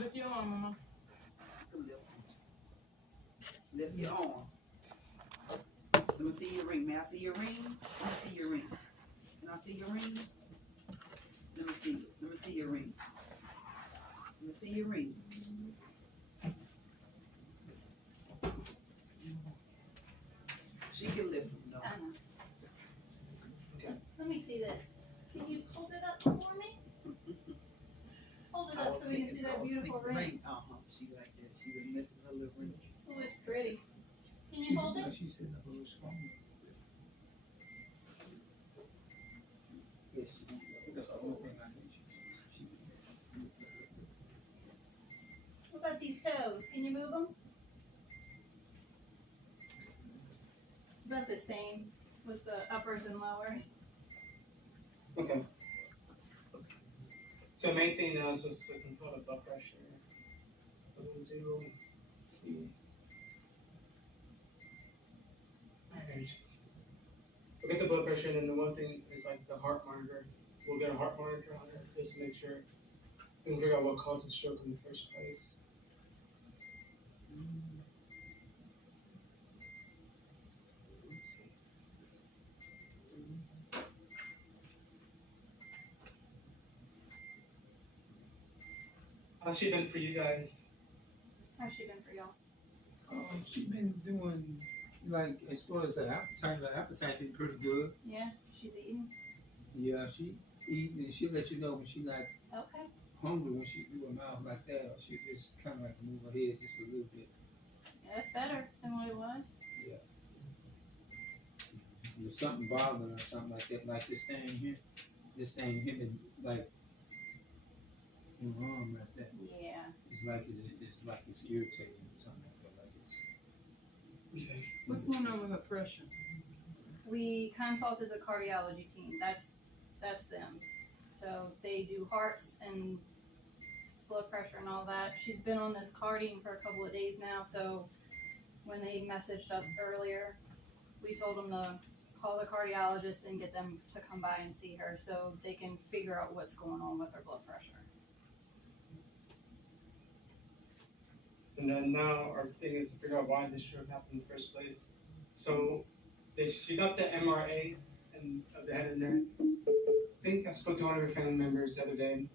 Lift your arm, Mama. Lift your arm. Let me see your ring. May I see your ring? Let me see your ring. Can I see your ring? Let me see it. Let me see your ring. Let me see your ring. She can lift them though. Let me see this. Can you hold it up for me? Hold it up so we can see that beautiful ring. She like that. She was missing her little ring. Oh, it's pretty. Can you hold it? She's sitting up a little strong. Yes, she wants to. That's the only thing I need. What about these toes? Can you move them? About the same with the uppers and lowers. Okay. So main thing now is just to control the blood pressure. What we'll do, let's see. Alright. We'll get the blood pressure, and then the one thing is like the heart monitor. We'll get a heart monitor on her just to make sure we can figure out what caused the stroke in the first place. Let's see. How's she been for you guys? How's she been for y'all? She's been doing, like, as far as her appetite is pretty good. Yeah, she's eating. Yeah, she eat, and she'll let you know when she like Okay. hungry, when she do her mouth like that, or she'll just kind of like move her head just a little bit. Yeah, that's better than what it was. If something bothering her or something like that, like this thing here, been like in her arm like that. Yeah. It's like it's irritating or something like that. Like it's. Okay. What's going on with her pressure? We consulted the cardiology team. That's them. So they do hearts and blood pressure and all that. She's been on this cardine for a couple of days now, so when they messaged us earlier, we told them to call the cardiologist and get them to come by and see her so they can figure out what's going on with her blood pressure. And then now our thing is to figure out why this stroke happened in the first place. So she got the MRA of the head and neck. I think I spoke to one of her family members the other day.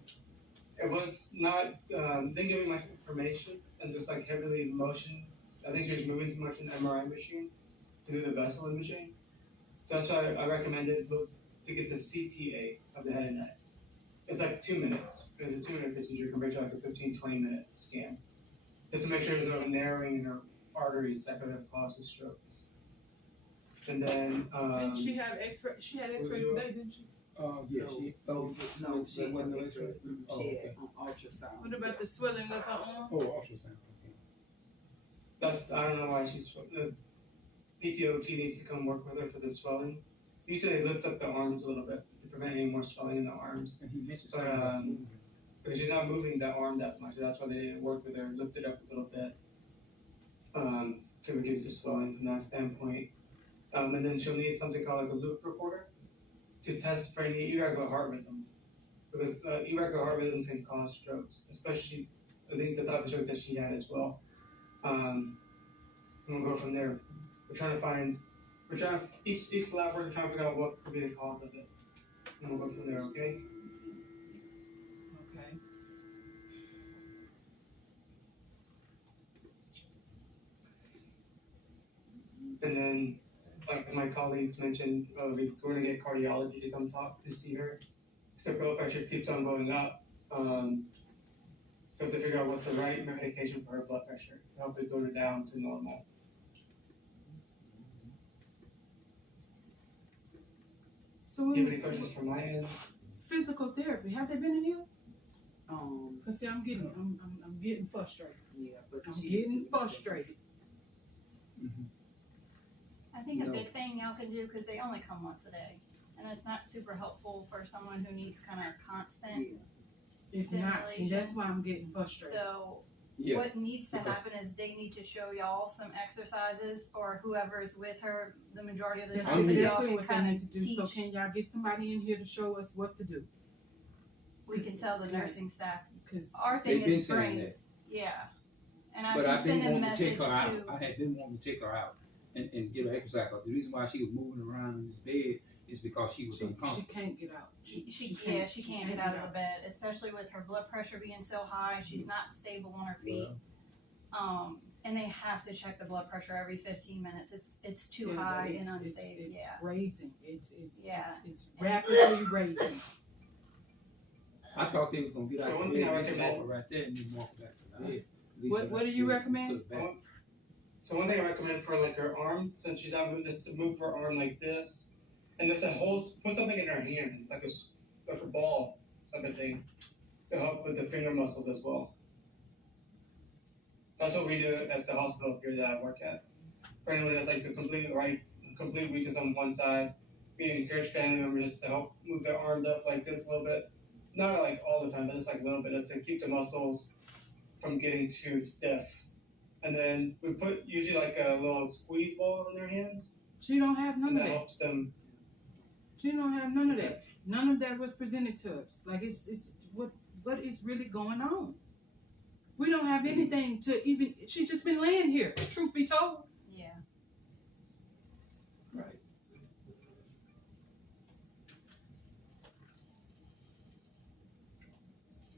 It was not, they didn't give me much information and just like heavily motion. I think she was moving too much in the MRI machine to do the vessel imaging. So that's why I recommended to get the CTA of the head and neck. It's like 2 minutes. It's a 2-minute procedure compared to like a 15-20-minute scan. Just to make sure there's no narrowing in her arteries that could have caused the strokes. And then Didn't she have X-ray? She had X-ray today, didn't she? Yeah, No, she. No, she that wasn't had no X-ray. X-ray? Oh, She okay. had ultrasound. What about the swelling of her arm? Oh, ultrasound. Okay. that's, I don't know why the PTOT needs to come work with her for the swelling. Usually they lift up the arms a little bit to prevent any more swelling in the arms. And he mentioned But, something about moving. Because she's not moving that arm that much. That's why they didn't work with her, lift it up a little bit to reduce the swelling from that standpoint. And then she'll need something called like a loop recorder to test for any irregular heart rhythms. Because irregular heart rhythms can cause strokes, especially I think the type of stroke that she had as well. And we'll go from there. Each lab we're trying to figure out what could be the cause of it. And we'll go from there, okay? Okay. And then, like my colleagues mentioned, we're going to get cardiology to come talk to see her. So blood pressure keeps on going up. So we have to figure out what's the right medication for her blood pressure to help it go down to normal. So Do you have any questions from my end? physical therapy, have they been in here? Cause see, I'm getting frustrated. Yeah, but I'm getting frustrated. I think a No. big thing y'all can do, because they only come once a day, and it's not super helpful for someone who needs kind of constant. Yeah. It's not, and that's why I'm getting frustrated. So Yeah. what needs to because- happen is they need to show y'all some exercises, or whoever is with her the majority of the That's time, so y'all exactly can what they kind need of to do. So teach. can y'all get somebody in here to show us what to do? we can tell the nursing staff. Because Our thing They've been is saying brains. Yeah. And I've But been I've been sending a wanting to message take her out. to. I had been wanting to take her out and get her exercise. Cause the reason why she was moving around in this bed is because she was she uncomfortable. can't get out. She can't get out of the bed, especially with her blood pressure being so high. She's not stable on her feet. And they have to check the blood pressure every 15 minutes. It's too high and unstable. It's raising. It's And rapidly raising. I thought they was gonna get out So of one the thing bed, I and just walk recommend- her right there, and then walk her back to the bed. What do you recommend? So one thing I recommend for like her arm, since she's having this, to move her arm like this, and this put something in her hand, like a ball type of thing, to help with the finger muscles as well. That's what we do at the hospital here that I work at. For anyone that's like the complete weakness on one side, we encourage family members just to help move their arms up like this a little bit. Not like all the time, but just like a little bit, just to keep the muscles from getting too stiff. And then we put usually like a little squeeze ball in their hands, She don't have none and of that that. helps them. She don't have none of that. None of that was presented to us. Like it's what is really going on? We don't have anything to even. She just been laying here. Truth be told. yeah. Right.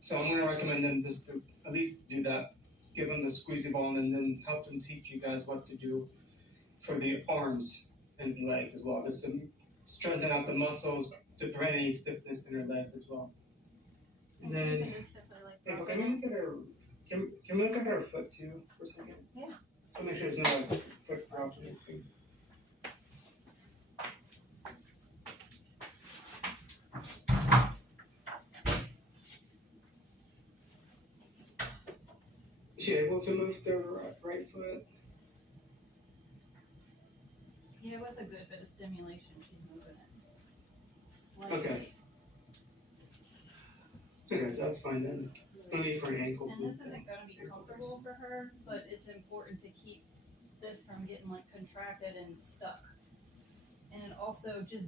So I'm gonna recommend them just to at least do that. Give them the squeezy ball, and then help them teach you guys what to do for the arms and legs as well, just to strengthen out the muscles to prevent any stiffness in her legs as well. And You then, can just simply like hey, rub can it we in. look at her? Can we look at her foot too for a second? Yeah. So make sure there's no like foot drop or anything. Is she able to move the right foot? Yeah, with a good bit of stimulation, she's moving it. Slightly. Okay. Okay, so that's fine then. It's no need for an ankle And boot this then. isn't gonna be comfortable for her, but it's important to keep this from getting like contracted and stuck. And it also just,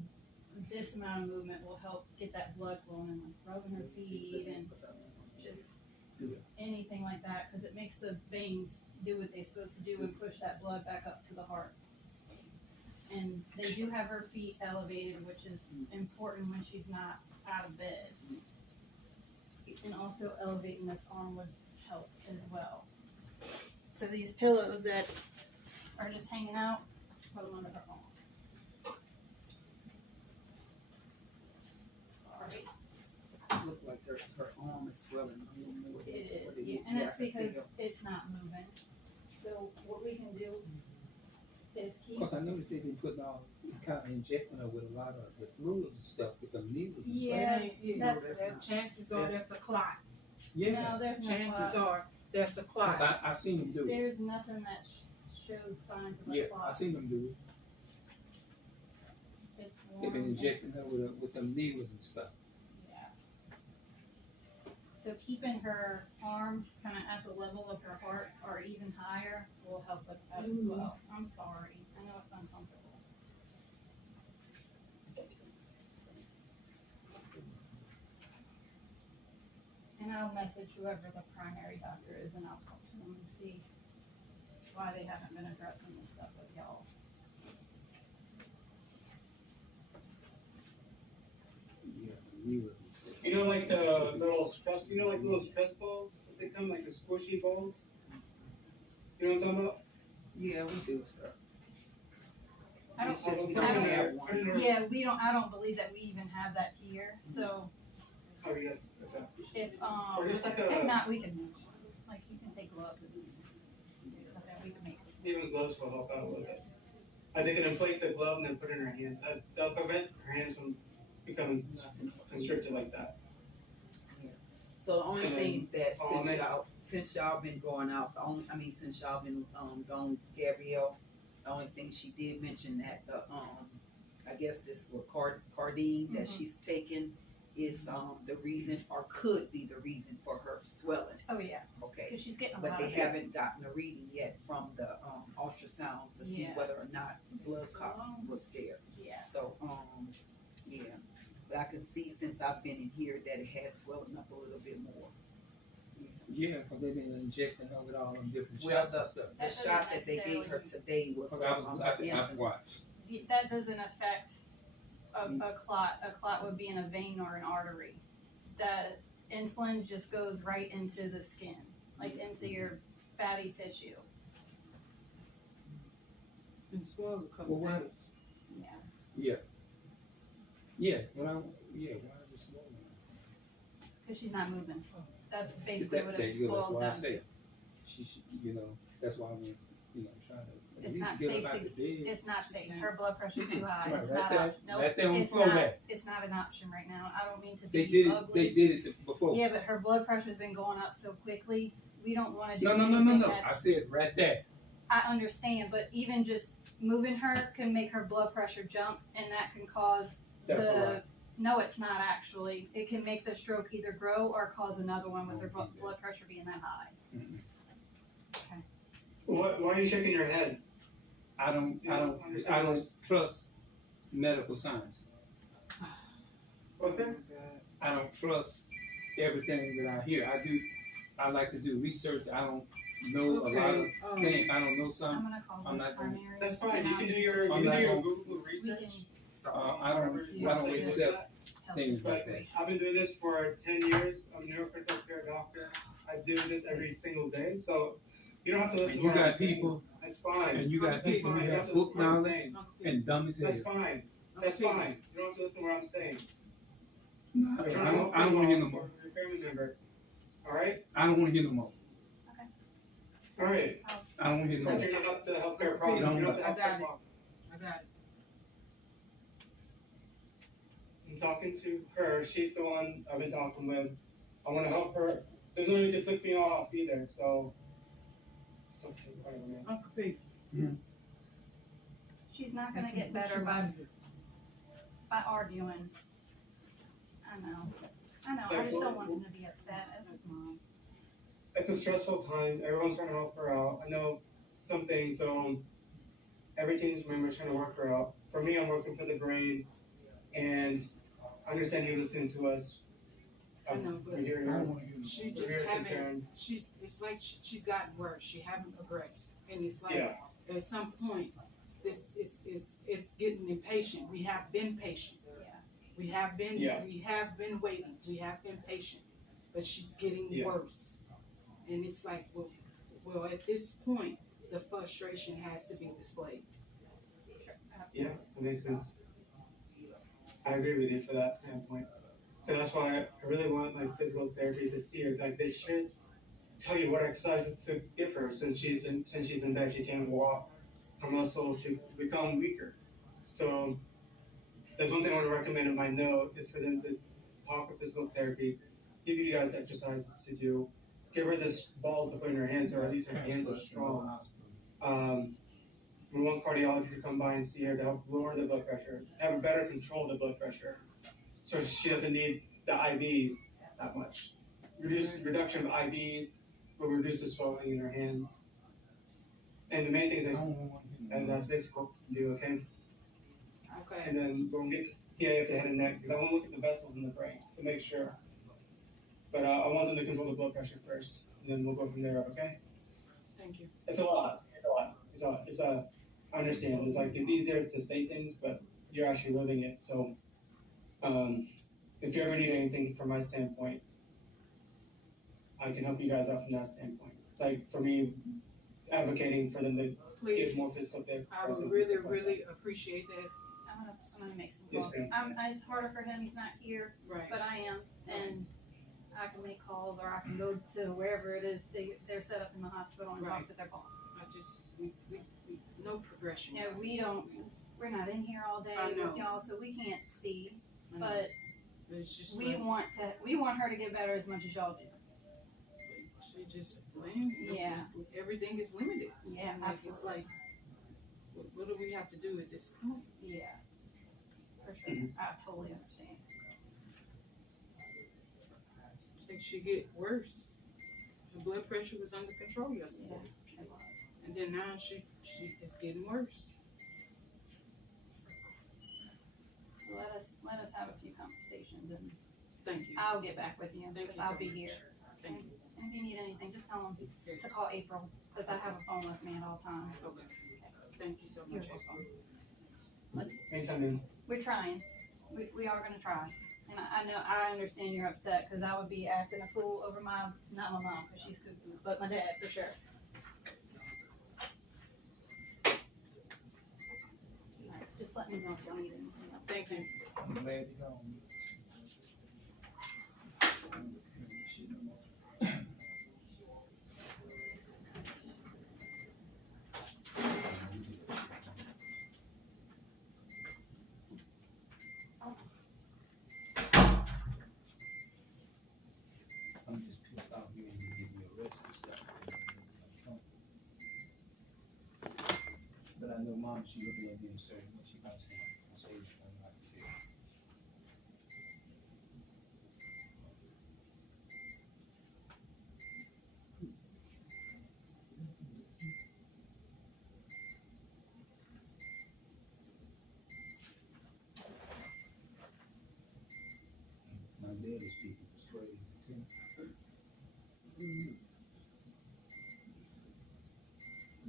this amount of movement will help get that blood flowing, like rubbing her feet and just anything like that, because it makes the veins do what they're supposed to do and push that blood back up to the heart. And they do have her feet elevated, which is important when she's not out of bed. And also elevating this arm would help as well. So these pillows that are just hanging out, put them under her arm. Sorry. Look like her arm is swelling a little more. It is, yeah, and it's because it's not moving. So what we can do is Of keep, course, I noticed they've been putting all kind of injecting her with a lot of the fluids and stuff with the needles and Yeah, stuff. that's- Chances are that's a clot. Yeah. no, there's no Chances clot. are that's a Cause clot. I seen them do it. There's nothing that shows signs of Yeah, a clot. I seen them do it. It's warm. They've been it's- injecting her with them needles and stuff. Yeah. So keeping her arm kind of at the level of her heart or even higher will help with that as well. I'm sorry. I know it's uncomfortable. And I'll message whoever the primary doctor is and I'll talk to them and see why they haven't been addressing this stuff with y'all. Yeah, needles and stuff. You know, like the little stress, like little stress balls that they come, like the squishy balls. You know what I'm talking about? Yeah, we do, sir. I don't- It's just we Put don't it in have there, put it in one. there. Yeah, I don't believe that we even have that here, so Oh yes. Okay. if, Or just like if a, not, we can, like, you can take gloves and do stuff that we can make. even gloves will help out a little bit. They can inflate the glove and then put it in her hand. That'll prevent her hands from becoming constricted like that. So the only And thing that then, since y'all been going out, since y'all been gone, Gabrielle, the only thing she did mention that the I guess this was Cardine that she's taken is the reason or could be the reason for her swelling. Oh, yeah, Okay. because she's getting a But lot they of. haven't gotten a reading yet from the ultrasound to see Yeah. whether or not blood clot was there. Yeah, So yeah. But I can see since I've been in here that it has swollen up a little bit more. Yeah, because they've been injecting her with all them different Well, shots and stuff. The That shot doesn't that they gave her necessarily- today was I've watched. That doesn't affect a clot. A clot would be in a vein or an artery. The insulin just goes right into the skin, like into your fatty tissue. It's been swallowed a couple Well, days. Yeah, Yeah, why is it swollen? because she's not moving. That's That, basically what it that's boils why I down say to. she should, that's why we, try to at It's least not get safe her out to- the bed. It's not safe. Her blood pressure's too high. Right, It's right not there, nope. right there on the It's floor not. there. It's not an option right now. I don't mean to They be did it. ugly. They did it before. Yeah, but her blood pressure's been going up so quickly. We don't want to do No. anything I that's- said right there. I understand, but even just moving her can make her blood pressure jump, and that can cause That's the. all right. No, it's not actually. It can make the stroke either grow or cause another one with her blood pressure being that high. Mm-mm. Why are you shaking your head? I don't understand this. trust medical science. What's that? I don't trust everything that I hear. I like to do research. I don't know a lot of things. I don't know I'm some. gonna call I'm her not gonna- primary. That's fine. You can do your I'm not gonna- Google We research. can I don't accept help things you. like that. I've been doing this for 10 years. I'm a neurocritical care doctor. I do this every single day. So you don't have to listen And to you what I'm got saying. people, That's fine. and you got That's people who fine. You don't have have to book listen to what I'm knowledge saying. and dumb as That's hell. fine. That's fine. You don't have to listen to what I'm saying. No, I'm I trying to help don't want to hear no you more. or your family member. All right? I don't want to hear no more. All right. I don't want to hear no But more. you're not the healthcare problem. You don't You're not the I got healthcare it. problem. I got it. I'm talking to her. She's the one I've been talking with. I want to help her. There's no need to flick me off either. So. Okay, whatever, man. Uncle Pete. She's not gonna get better by arguing. I know. I just don't want him to be upset. That's his mom. It's a stressful time. Everyone's trying to help her out. I know some things. Every team's member is trying to work her out. For me, I'm working for the brain, and I understand you listening to us. I know, but we hear I your, don't want to hear no She more. we just hear your haven't. concerns. It's like she's gotten worse. She haven't progressed, and it's like Yeah. at some point, it's getting impatient. We have been patient. Yeah. We have been. Yeah. We have been waiting. We have been patient, but she's getting Yeah. worse, and it's like, well, at this point, the frustration has to be displayed. Yeah, that makes sense. I agree with you for that standpoint. So that's why I really want like physical therapy to see her. Like they should tell you what exercises to give her since she's in bed. She can't walk. Her muscles should become weaker. So there's one thing I want to recommend in my note is for them to talk with physical therapy, give you guys exercises to do, give her this balls to put in her hands, or at least her hands are strong. We want cardiology to come by and see her to help lower the blood pressure, have a better control of the blood pressure, so she doesn't need the IVs that much. Reduction of IVs will reduce the swelling in her hands. And the main thing is I that, don't want to hear no and more. that's basically what we do, okay? Okay. And then we'll get this PA of the head and neck, because I want to look at the vessels in the brain to make sure. But I want them to control the blood pressure first, and then we'll go from there, okay? Thank you. It's a lot. I understand. It's easier to say things, but you're actually living it. So, if you ever need anything from my standpoint, I can help you guys out from that standpoint. Like for me, advocating for them to Please. get more physical therapy. I would really appreciate that. I'm gonna make some Yes, calls. ma'am. It's harder for him. He's not here, Right. but I am, and I can make calls or I can go to wherever it is they're set up in the hospital and talk Right. to their boss. We no progression. Yeah, we're not in here all day I know. with y'all, so we can't see. I know. But It's just we like, want her to get better as much as y'all do. she just lame. Yeah. Everything is limited. Yeah, Like, it's absolutely. like, what do we have to do at this point? Yeah, for sure. I totally understand. I think she get worse. Her blood pressure was under control yesterday, Yeah, it was. and then now she is getting worse. Let let us have a few conversations, and Thank you. I'll get back with you, Thank because you I'll so be much. here. Thank you. And if you need anything, just tell them to Yes. call April, because I have a phone with me at all times. Okay. Thank you so You're much. welcome. Anytime in. We're trying. We are gonna try. And I know, I understand you're upset, because I would be acting a fool over not my mom, because she's cuckoo, but my dad, for sure. Alright, just let me know if y'all need anything else. Thank you. I'm glad you're gone. Shit no more. I'm just pissed off you ain't get me arrested stuff. But I know mom, she looking at me in a certain way. She probably saying, I'm saying, I'm not here. My daddy's people was crazy too.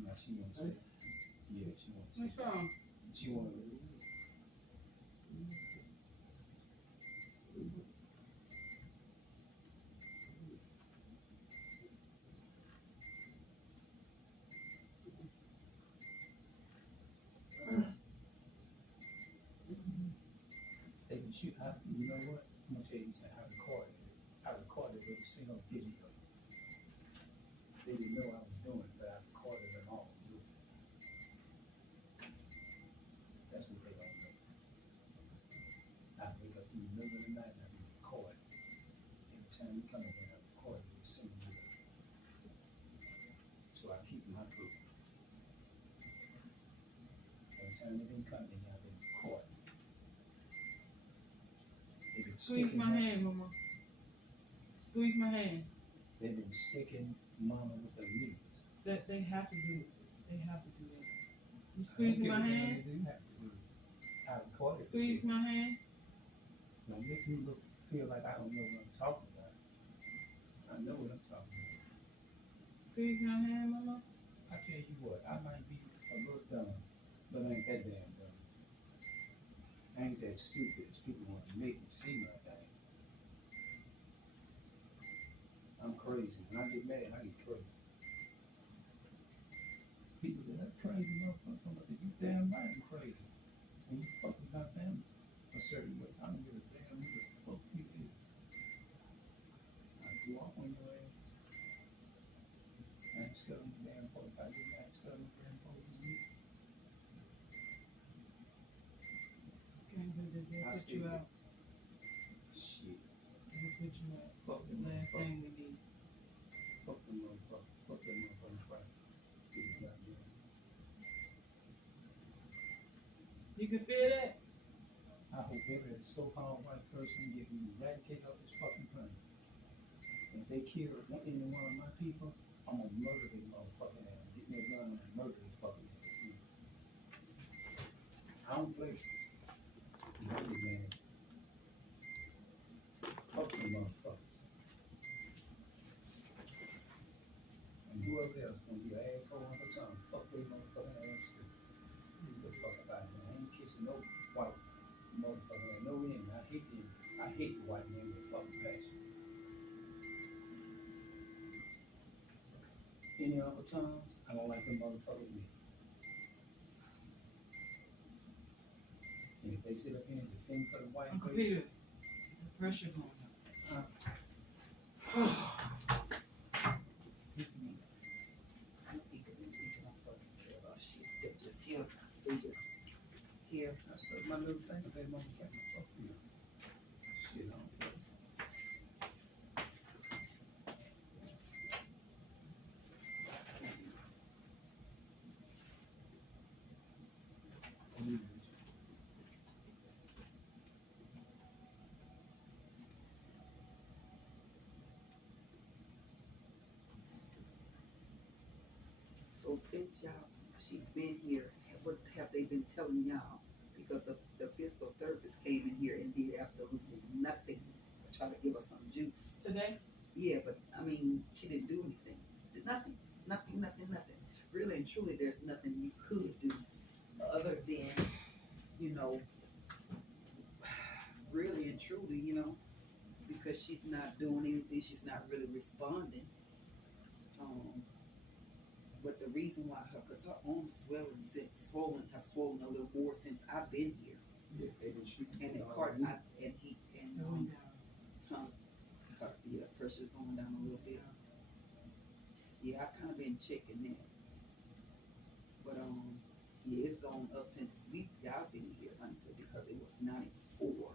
Now she wanna say, yeah, she wanna say, What's wrong? she wanna. They can shoot. You know what? I'm gonna tell you something. I recorded every single video. They didn't know I was doing it, but I recorded them all. That's what they don't know. I wake up in the middle of the night and I record. Every time you come in there, I record every single video. So I keep my proof. Every time they didn't come in, I record. Squeeze my hand, Mama. Squeeze my hand. They've been sticking mama with their knees. That they have to do it. They have to do that. You squeezing my hand? I recorded. Squeeze my hand. Don't make me feel like I don't know what I'm talking about. I know what I'm talking about. Squeeze my hand, Mama. I tell you what, I might be a little dumb, but I ain't that damn dumb. I ain't that stupid as people want to make me see my thing. I'm crazy. When I get mad, I get crazy. People say, that crazy motherfucker. I'm like, you damn right I'm crazy. And you fuck with my family a certain way. I don't give a damn who the fuck you is. I grew up on your ass. I ain't scared of the damn folks. I get mad scared of the damn folks. Can't do that. They'll I put you see. out. Shit. They'll put you out. Fuck them Last motherfuckers. thing we need. Fuck them motherfuckers. Fuck them motherfuckers right. Get it out there. You can feel that? I hope every so-called white person get eradicated off this fucking planet. If they kill any one of my people, I'm gonna murder this motherfucking ass. Get me a gun and murder this fucking ass. I don't play. Murder man. Fuck them motherfuckers. And whoever else gonna be an asshole all the time, fuck they motherfucking ass too. Get the fuck about it, man. I ain't kissing no white motherfucker. Ain't no end. I hate them. I hate the white man with fucking passion. Any other times, I don't like them motherfuckers either. And if they sit up here and defend for the white Uncle race, Peter, the pressure going up. This me. I don't think they don't fucking care about shit. They're just here. They just here. I stuck my little finger, that motherfucker, fuck you. Shit, I don't care. So since y'all, she's been here, what have they been telling y'all? because the physical therapist came in here and did absolutely nothing to try to give us some juice. Today? Yeah, but I mean, she didn't do anything. Did nothing. Really and truly, there's nothing you could do other than, you know, really and truly, you know, because she's not doing anything, she's not really responding. But the reason why because her arms have swollen a little more since I've been here. Yeah, they been shooting. And the pressure's going down a little bit. Yeah, I've kind of been checking that. But yeah, it's gone up since y'all been here, honestly, because it was 94.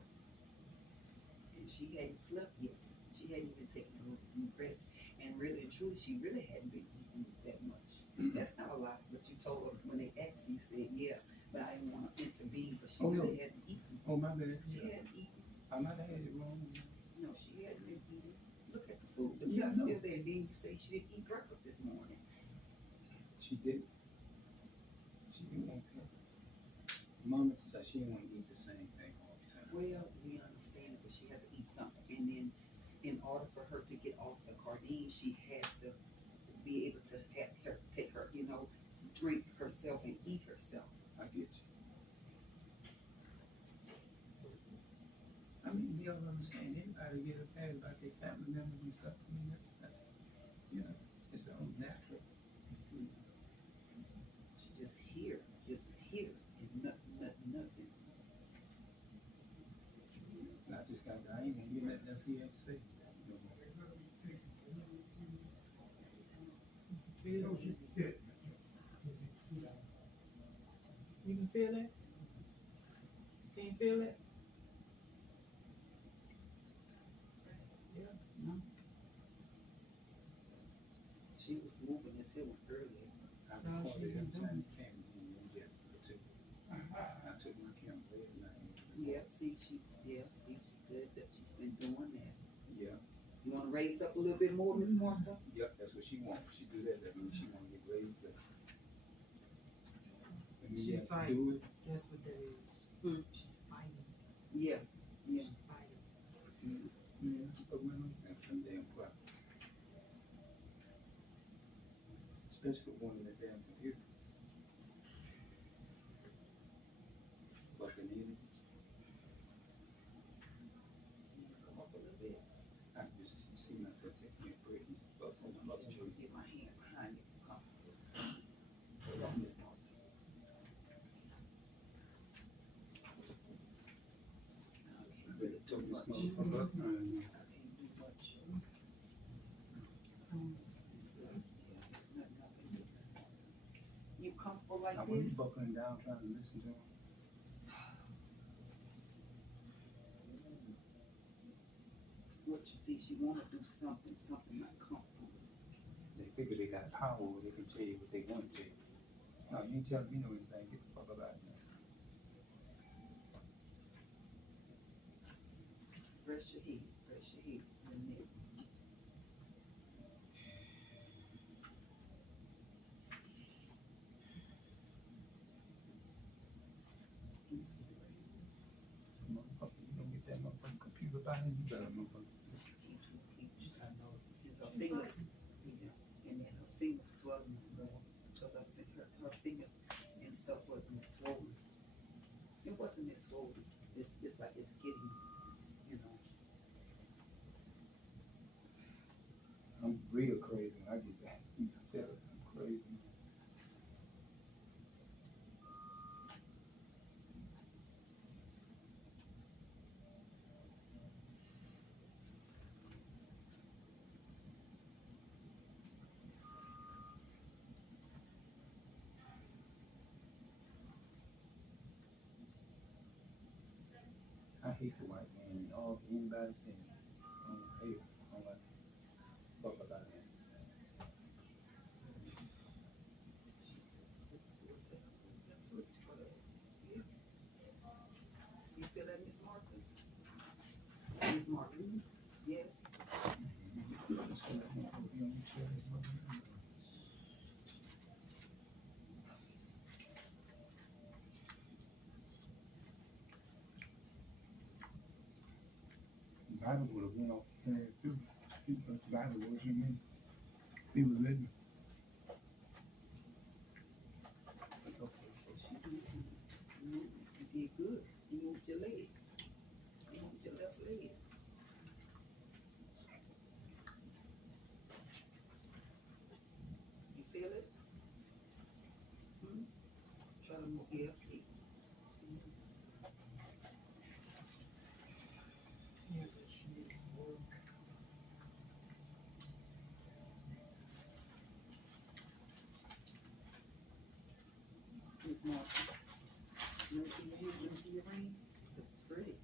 And she hadn't slept yet. She hadn't even taken a rest. And really and truly, she really hadn't been eating that much. That's not a lot, but you told her when they asked you, said, yeah, but I didn't want to intervene, but she really hadn't eaten. Oh, my bad. She hadn't eaten. I might have had it wrong. No, she hadn't been eating. Look at the food. The Yeah, food's I know. still there. And then you say she didn't eat breakfast this morning. She didn't. She didn't want to. Mama said she didn't want to eat the same thing all the time. Well, we understand it, but she had to eat something. And then in order for her to get off the Cardine, she has to be able to have her take her, you know, drink herself and eat herself. I get you. I mean, we all understand anybody get upset about their family members and stuff. I mean, that's you know, it's their own natural. She just here, and nothing. And I just got, I ain't gonna get nothing else he had to say. You can feel it? Can you feel it? Yeah, no. She was moving this hill earlier. I So recorded she every been time you came in and just took. I took my camera with me. Yeah, see, she good that she's been doing that. Yeah. You want to raise up a little bit more, Miss Martha? Yep, that's what she wants. She do that. That means she want to get raised up. And we She have to fight. do it. That's what that is. She's fighting. Yeah. She's fighting. Yeah, but when that's some damn clock. Especially with one of that damn computer. Bucking in. Come up a little bit. I can just see myself taking a break and busting my mother tree. Get my hand behind you. Come. Hold on, Miss Martha. I can't really do Took this much. motherfucker up. I can't do much. It's good. Yeah, it's nothing I can do, Miss Martha. You comfortable like I was this? buckling down trying to listen to him. What you see, she wanna do something not comfortable. They figure they got power where they can tell you what they want to tell you. No, you ain't telling me no anything. Get the fuck up out of here. Rest your head, your neck. So motherfucker, you don't get that motherfucking computer by him, you better motherfucker. I know, her fingers, yeah, and then her fingers swelling more, because I think her fingers and stuff wasn't swollen. It wasn't as swollen, it's like it's getting, you know. I'm real crazy when I get that. You can tell I'm crazy. I hate the white man and all anybody saying it. I don't hate it. I don't like it. Fuck about it. You feel that, Miss Martha? Miss Martha, yes? Just gonna let motherfucker be on these chairs, motherfucker. Bible would have went off the thing too. He was Bible worshiping me. He was living. You did good. You moved your leg. You moved your left leg. You feel it? Try to move. Yeah, see. Yeah, but she needs work. Miss Martha. Let me see your hand. Let me see your ring. It's pretty.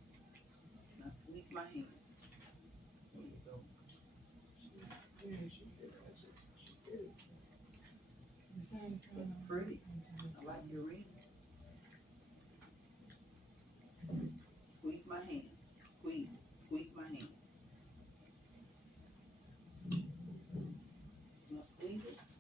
Now squeeze my hand. There you go. Yeah, she did. She did. The same time. That's pretty. I like your ring. Squeeze my hand. Squeeze. Squeeze my hand. Now squeeze it.